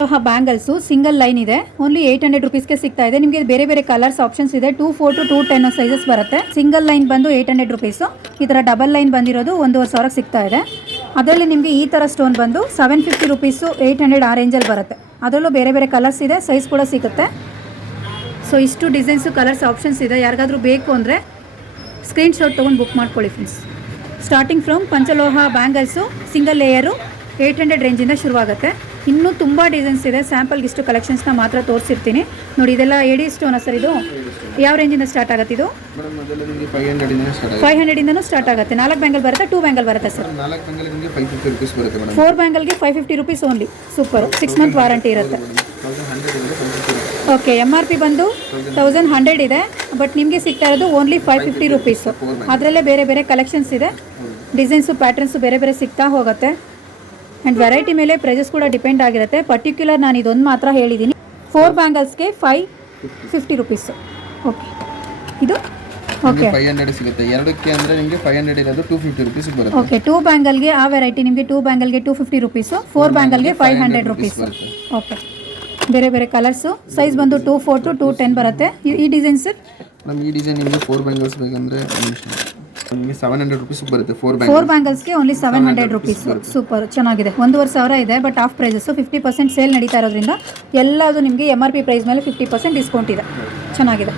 Bangles single line ಇದೆ, only 800 ರುಪೀಸ್ಗೆ ಸಿಗ್ತಾ ಇದೆ. ನಿಮಗೆ ಬೇರೆ ಬೇರೆ ಕಲರ್ಸ್ ಆಪ್ಷನ್ಸ್ ಇದೆ. 2 4 to 210 ಸೈಜಸ್ ಬರುತ್ತೆ. ಸಿಂಗಲ್ ಲೈನ್ ಬಂದು 800 ರುಪೀಸು. ಈ ಥರ ಡಬಲ್ ಲೈನ್ ಬಂದಿರೋದು 1,500 ಸಿಗ್ತಾ ಇದೆ. ಅದರಲ್ಲಿ ನಿಮಗೆ ಈ ಥರ ಸ್ಟೋನ್ ಬಂದು 750 ರುಪೀಸು, 800 ಆ ರೇಂಜಲ್ಲಿ ಬರುತ್ತೆ. ಅದರಲ್ಲೂ ಬೇರೆ ಬೇರೆ ಕಲರ್ಸ್ ಇದೆ, ಸೈಜ್ ಕೂಡ ಸಿಗುತ್ತೆ. ಸೊ ಇಷ್ಟು ಡಿಸೈನ್ಸು ಕಲರ್ಸ್ ಆಪ್ಷನ್ಸ್ ಇದೆ. ಯಾರಿಗಾದ್ರೂ ಬೇಕು ಅಂದರೆ ಸ್ಕ್ರೀನ್ಶಾಟ್ ತೊಗೊಂಡು ಬುಕ್ ಮಾಡ್ಕೊಳ್ಳಿ ಫ್ರೆಂಡ್ಸ್. ಸ್ಟಾರ್ಟಿಂಗ್ ಫ್ರಮ್ ಪಂಚಲೋಹ ಬ್ಯಾಂಗಲ್ಸು ಸಿಂಗಲ್ ಲೇಯರು 800 ರೇಂಜಿಂದ ಶುರುವಾಗುತ್ತೆ. ಇನ್ನೂ ತುಂಬ ಡಿಸೈನ್ಸ್ ಇದೆ. ಸ್ಯಾಂಪಲ್ಗೆ ಇಷ್ಟು ಕಲೆಕ್ಷನ್ಸ್ನ ಮಾತ್ರ ತೋರಿಸಿರ್ತೀನಿ ನೋಡಿ. ಇದೆಲ್ಲ ಎಡಿ ಸ್ಟೋನಾ ಸರ್? ಇದು ಯಾವ ರೇಂಜಿಂದ ಸ್ಟಾರ್ಟ್ ಆಗುತ್ತೆ? ಇದು 500ಇಂದನೂ ಸ್ಟಾರ್ಟ್ ಆಗುತ್ತೆ. 4 ಬ್ಯಾಂಗಲ್ ಬರುತ್ತೆ, 2 ಬ್ಯಾಂಗಲ್ ಬರುತ್ತೆ sir. 4 ಬ್ಯಾಂಗಲ್ಗೆ 550 rupees only. Super. 6 month warranty ಇರುತ್ತೆ. ಓಕೆ, MRP ಬಂದು 1100 ಇದೆ, ಬಟ್ ನಿಮಗೆ ಸಿಗ್ತಾ ಇರೋದು ಓನ್ಲಿ 550 ರುಪೀಸು. ಅದರಲ್ಲೇ ಬೇರೆ ಬೇರೆ ಕಲೆಕ್ಷನ್ಸ್ ಇದೆ. ಡಿಸೈನ್ಸು ಪ್ಯಾಟರ್ನ್ಸು ಬೇರೆ ಬೇರೆ ಸಿಗ್ತಾ ಹೋಗುತ್ತೆ. ಆ್ಯಂಡ್ ವೆರೈಟಿ ಮೇಲೆ ಪ್ರೈಸಸ್ ಕೂಡ ಡಿಪೆಂಡ್ ಆಗಿರುತ್ತೆ. ಪರ್ಟಿಕ್ಯುಲರ್ ನಾನು ಇದೊಂದು ಮಾತ್ರ ಹೇಳಿದ್ದೀನಿ. 4 ಬ್ಯಾಂಗಲ್ಸ್ಗೆ 550 ರುಪೀಸು. ಓಕೆ, ಇದು ಓಕೆ 500 ಸಿಗುತ್ತೆ. ಎರಡಕ್ಕೆ ಅಂದರೆ ನಿಮಗೆ 500 ಇರೋದು 250 ರುಪೀಸ್ ಬರುತ್ತೆ. ಓಕೆ, 2 ಬ್ಯಾಂಗಲ್ಗೆ ಆ ವೆರೈಟಿ ನಿಮಗೆ 2 ಬ್ಯಾಂಗಲ್ಗೆ 250 ರುಪೀಸು, 4 ಬ್ಯಾಂಗಲ್ಗೆ 500 ರುಪೀಸು. ಓಕೆ, ಬೇರೆ ಬೇರೆ ಕಲರ್ಸು. ಸೈಜ್ ಬಂದು 2 4 to 210 ಬರುತ್ತೆ. ಈ ಡಿಸೈನ್ ಸರ್? ನಮ್ಗೆ ಈ ಡಿಸೈನ್ ನಿಮಗೆ 4 ಬ್ಯಾಂಗಲ್ಸ್ ಬೇಕಂದರೆ ನಿಮಗೆ 700 ರುಪೀಸ್ ಬರುತ್ತೆ. 4 ಬ್ಯಾಂಗಲ್ಸ್ಗೆ ಓನ್ಲಿ 700 ರುಪೀಸ್. ಸೂಪರ್, ಚೆನ್ನಾಗಿದೆ. 1,500 ಇದೆ, ಬಟ್ ಆಫ್ ಪ್ರೈಸಸ್ಸು 50% ಸೇಲ್ ನಡೀತಾ ಇರೋದ್ರಿಂದ ಎಲ್ಲದು ನಿಮಗೆ MRP ಪ್ರೈಸ್ ಮೇಲೆ 50% ಡಿಸ್ಕೌಂಟ್ ಇದೆ. ಚೆನ್ನಾಗಿದೆ.